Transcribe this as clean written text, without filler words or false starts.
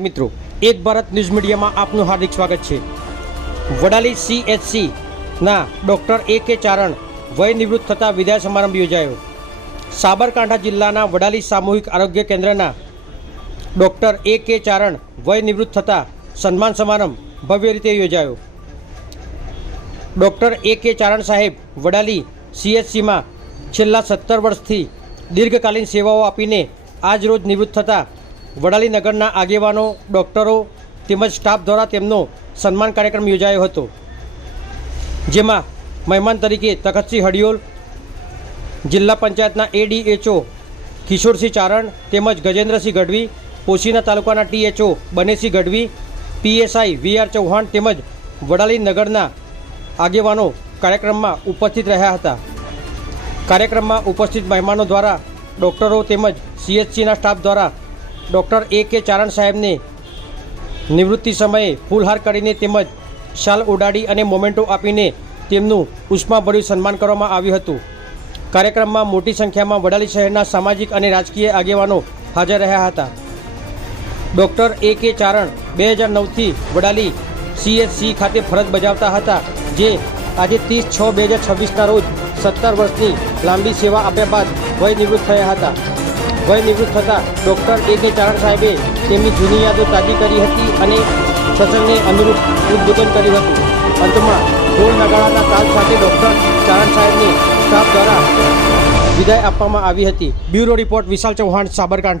દર્શક મિત્રો, એક ભારત ન્યૂઝ મીડિયામાં આપનું હાર્દિક સ્વાગત છે। વડાલી CHC ના ડૉક્ટર AK ચારણ વય નિવૃત્ત થતા વિદાય સમારંભ યોજાયો। સાબરકાંઠા જિલ્લાના વડાલી સામૂહિક આરોગ્ય કેન્દ્રના ડૉક્ટર AK ચારણ વય નિવૃત્ત થતા સન્માન સમારંભ ભવ્ય રીતે યોજાયો। ડૉક્ટર AK ચારણ સાહેબ વડાલી CHCમાં છેલ્લા 17 વર્ષથી દીર્ઘકાલીન સેવાઓ આપીને આજ રોજ નિવૃત્ત થતા વડાલી નગરના આગેવાનો, ડૉક્ટરો તેમજ સ્ટાફ દ્વારા તેમનો સન્માન કાર્યક્રમ યોજાયો હતો, જેમાં મહેમાન તરીકે તખતસિંહ હડિયોલ, જિલ્લા પંચાયતના ADHO કિશોરસિંહ ચારણ તેમજ ગજેન્દ્રસિંહ ગઢવી, પોશીના તાલુકાના THO Banesinh Gadhvi, PSI VR Chauhan તેમજ વડાલી નગરના આગેવાનો કાર્યક્રમમાં ઉપસ્થિત રહ્યા હતા। કાર્યક્રમમાં ઉપસ્થિત મહેમાનો દ્વારા ડૉક્ટરો તેમજ CHCના સ્ટાફ દ્વારા ડૉક્ટર AK ચારણ સાહેબને નિવૃત્તિ સમયે ફૂલહાર કરીને તેમજ શાલ ઉડાડી અને મોમેન્ટો આપીને તેમનું ઉષ્માભર્યું સન્માન કરવામાં આવ્યું હતું। કાર્યક્રમમાં મોટી સંખ્યામાં વડાલી શહેરના સામાજિક અને રાજકીય આગેવાનો હાજર રહ્યા હતા। ડૉક્ટર AK ચારણ 2009થી વડાલી CHC ખાતે ફરજ બજાવતા હતા, જે આજે 30/6/2026ના રોજ 17 વર્ષની લાંબી સેવા આપ્યા બાદ વય નિવૃત્ત થયા હતા। વય નિવૃત્ત થતાં ડૉક્ટર AK ચારણ સાહેબે તેમની જૂની યાદો તાજી કરી હતી અને સત્સંગને અનુરૂપ ઉદ્બોધન કર્યું હતું। અંતમાં ઢોલ નગાડાના તાલ સાથે ડૉક્ટર ચારણ સાહેબને સ્ટાફ દ્વારા વિદાય આપવામાં આવી હતી। બ્યુરો રિપોર્ટ વિશાલ ચૌહાણ, સાબરકાંઠા।